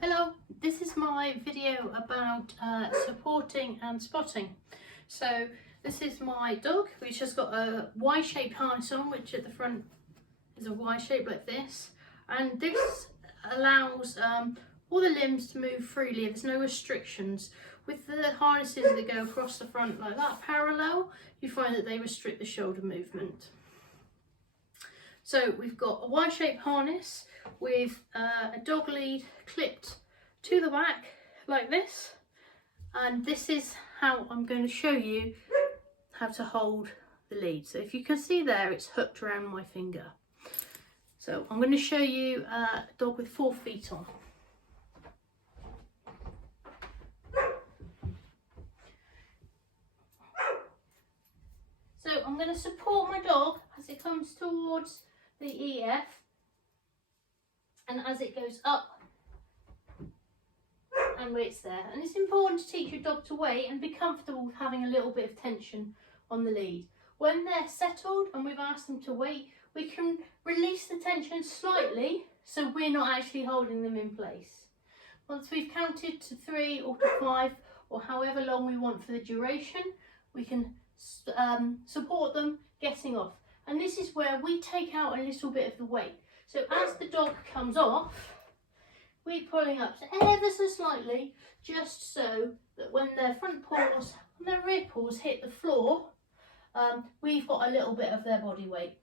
Hello, this is my video about supporting and spotting. So this is my dog, which has got a Y-shaped harness on, which at the front is a Y shape like this, and this allows all the limbs to move freely. There's no restrictions. With the harnesses that go across the front like that parallel, you find that they restrict the shoulder movement. So we've got a Y-shaped harness with a dog lead clipped to the back like this, and this is how I'm going to show you how to hold the lead. So if you can see there, it's hooked around my finger. So I'm going to show you a dog with 4 feet on. So I'm going to support my dog as it comes towards the EF and as it goes up and waits there. And it's important to teach your dog to wait and be comfortable with having a little bit of tension on the lead. When they're settled and we've asked them to wait, we can release the tension slightly so we're not actually holding them in place. Once we've counted to 3 or to 5 or however long we want for the duration, we can support them getting off. And this is where we take out a little bit of the weight. So as the dog comes off, we're pulling up ever so slightly, just so that when their front paws and their rear paws hit the floor, we've got a little bit of their body weight.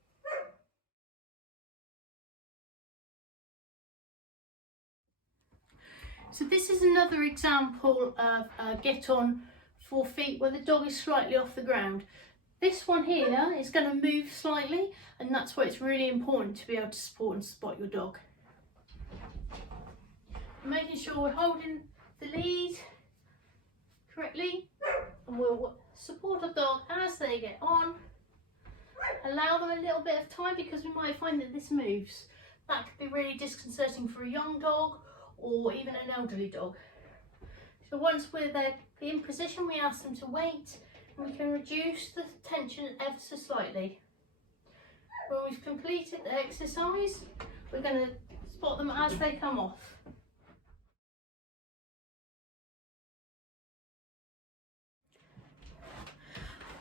So this is another example of get on 4 feet where the dog is slightly off the ground. This one here is going to move slightly, and that's why it's really important to be able to support and spot your dog. Making sure we're holding the lead correctly, and we'll support the dog as they get on. Allow them a little bit of time because we might find that this moves. That could be really disconcerting for a young dog or even an elderly dog. So once we're there in position, we ask them to wait, and we can reduce the tension ever so slightly. When we've completed the exercise, we're going to spot them as they come off.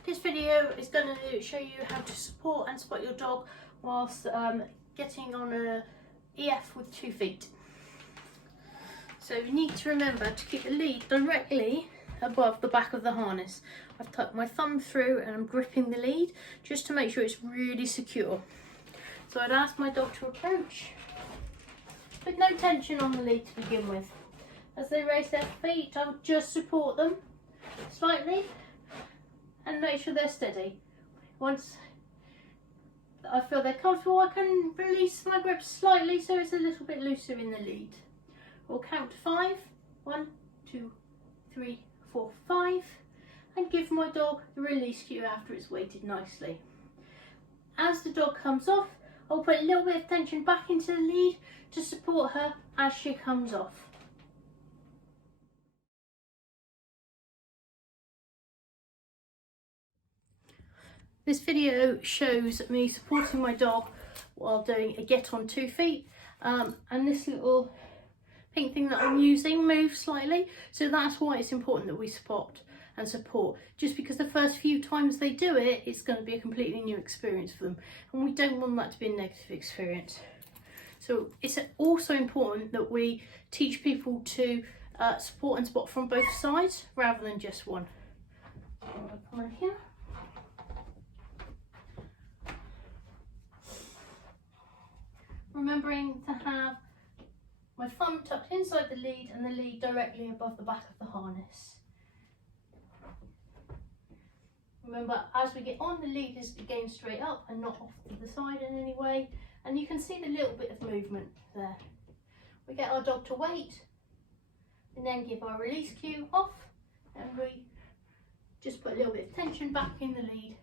This video is going to show you how to support and spot your dog whilst getting on a EF with 2 feet. So you need to remember to keep the lead directly above the back of the harness. I've tucked my thumb through and I'm gripping the lead just to make sure it's really secure. So I'd ask my dog to approach with no tension on the lead to begin with. As they raise their feet, I'll just support them slightly and make sure they're steady. Once I feel they're comfortable, I can release my grip slightly so it's a little bit looser in the lead. We'll count to 5. 1, 2, 3, 4, 5, and give my dog the release cue after it's weighted nicely. As the dog comes off, I'll put a little bit of tension back into the lead to support her as she comes off. This video shows me supporting my dog while doing a get on 2 feet, and this little pink thing that I'm using moves slightly, so that's why it's important that we spot and support. Just because the first few times they do it, it's going to be a completely new experience for them, and we don't want that to be a negative experience. So it's also important that we teach people to support and spot from both sides rather than just one. So I'm going to come in here. Remembering to have my thumb tucked inside the lead and the lead directly above the back of the harness. Remember, as we get on, the lead is again straight up and not off to the side in any way. And you can see the little bit of movement there. We get our dog to wait and then give our release cue off, and we just put a little bit of tension back in the lead